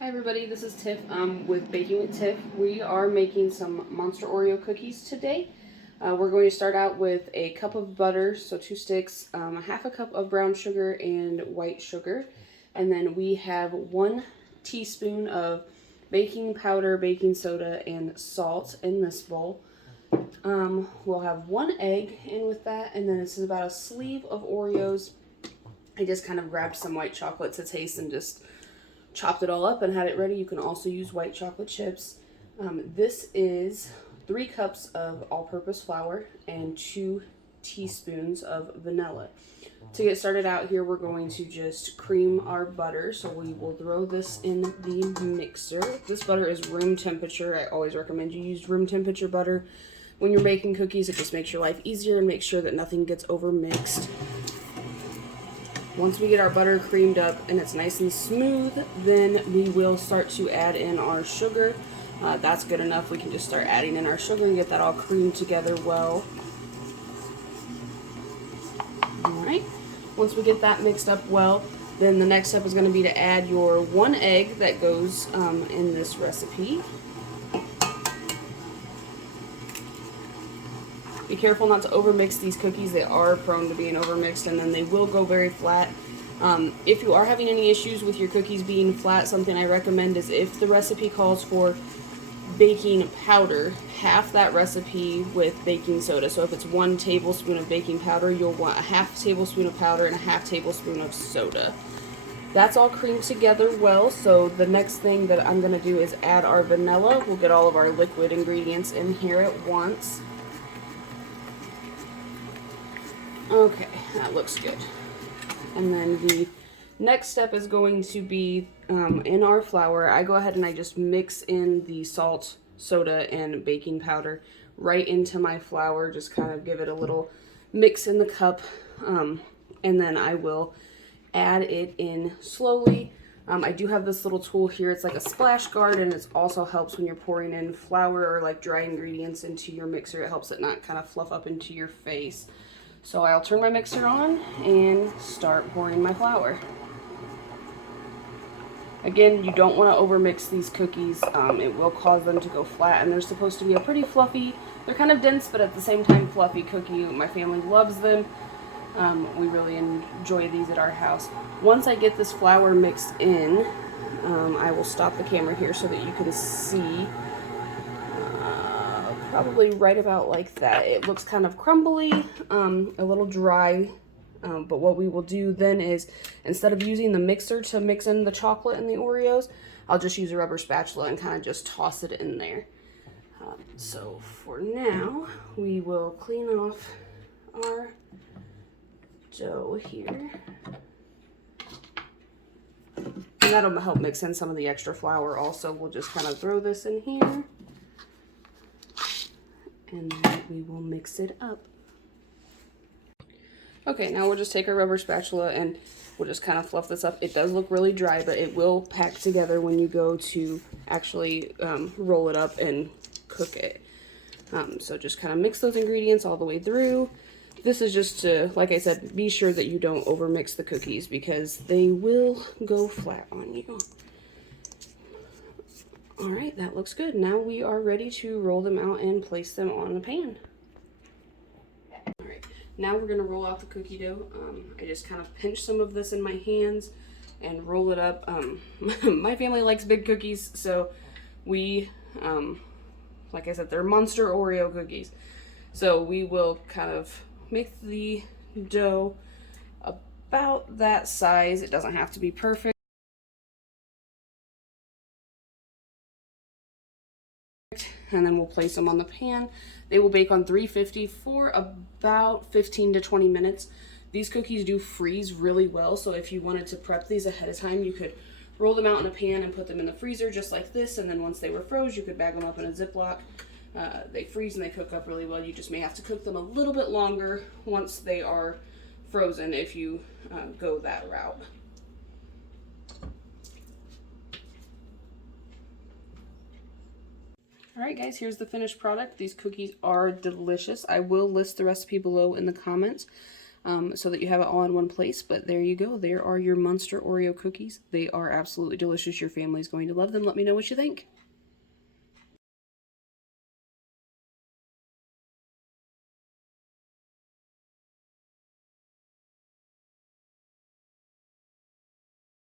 Hi everybody, this is Tiff with Baking with Tiff. We are making some Monster Oreo cookies today. We're going to start out with a cup of butter, so 2 sticks, a half a cup of brown sugar and white sugar. And then we have 1 teaspoon of baking powder, baking soda, and salt in this bowl. We'll have 1 egg in with that, and then this is about a sleeve of Oreos. I just kind of grabbed some white chocolate to taste and just chopped it all up and had it ready. You can also use white chocolate chips. This is 3 cups of all-purpose flour and 2 teaspoons of vanilla. To get started out here, we're going to just cream our butter. So we will throw this in the mixer. This butter is room temperature. I always recommend you use room temperature butter when you're making cookies. It just makes your life easier and makes sure that nothing gets over mixed. Once we get our butter creamed up and it's nice and smooth, then we will start to add in our sugar. That's good enough. We can just start adding in our sugar and get that all creamed together well. Alright, once we get that mixed up well, then the next step is going to be to add your 1 egg that goes in this recipe. Be careful not to overmix these cookies. They are prone to being overmixed and then they will go very flat. If you are having any issues with your cookies being flat, something I recommend is if the recipe calls for baking powder, half that recipe with baking soda. So if it's 1 tablespoon of baking powder, you'll want a half tablespoon of powder and a half tablespoon of soda. That's all creamed together well, so the next thing that I'm going to do is add our vanilla. We'll get all of our liquid ingredients in here at once. Okay, that looks good. And then the next step is going to be in our flour. I go ahead and I just mix in the salt, soda, and baking powder right into my flour. Just kind of give it a little mix in the cup. And then I will add it in slowly. I do have this little tool here. It's like a splash guard, and it also helps when you're pouring in flour or like dry ingredients into your mixer. It helps it not kind of fluff up into your face. So I'll turn my mixer on and start pouring my flour. Again, you don't want to overmix these cookies. It will cause them to go flat, and they're supposed to be a pretty fluffy, they're kind of dense, but at the same time fluffy cookie. My family loves them. We really enjoy these at our house. Once I get this flour mixed in, I will stop the camera here so that you can see. Probably right about like that. It looks kind of crumbly, a little dry, but what we will do then is, instead of using the mixer to mix in the chocolate and the Oreos, I'll just use a rubber spatula and kind of just toss it in there. So for now, we will clean off our dough here. And that'll help mix in some of the extra flour also. We'll just kind of throw this in here. And then we will mix it up. Okay, now we'll just take our rubber spatula and we'll just kind of fluff this up. It does look really dry, but it will pack together when you go to actually roll it up and cook it. So just kind of mix those ingredients all the way through. This is just to, like I said, be sure that you don't overmix the cookies because they will go flat on you. Alright, that looks good. Now we are ready to roll them out and place them on the pan. Alright, now we're going to roll out the cookie dough. I just kind of pinch some of this in my hands and roll it up. My family likes big cookies, so we, like I said, they're Monster Oreo cookies. So we will kind of make the dough about that size. It doesn't have to be perfect. And then we'll place them on the pan. They will bake on 350 for about 15 to 20 minutes. These cookies do freeze really well, so if you wanted to prep these ahead of time, you could roll them out in a pan and put them in the freezer just like this, and then once they were froze, you could bag them up in a Ziploc. They freeze and they cook up really well. You just may have to cook them a little bit longer once they are frozen if you go that route. Alright guys, here's the finished product. These cookies are delicious. I will list the recipe below in the comments. so that you have it all in one place. But there you go. There are your Munster Oreo cookies. They are absolutely delicious. Your family's going to love them. Let me know what you think.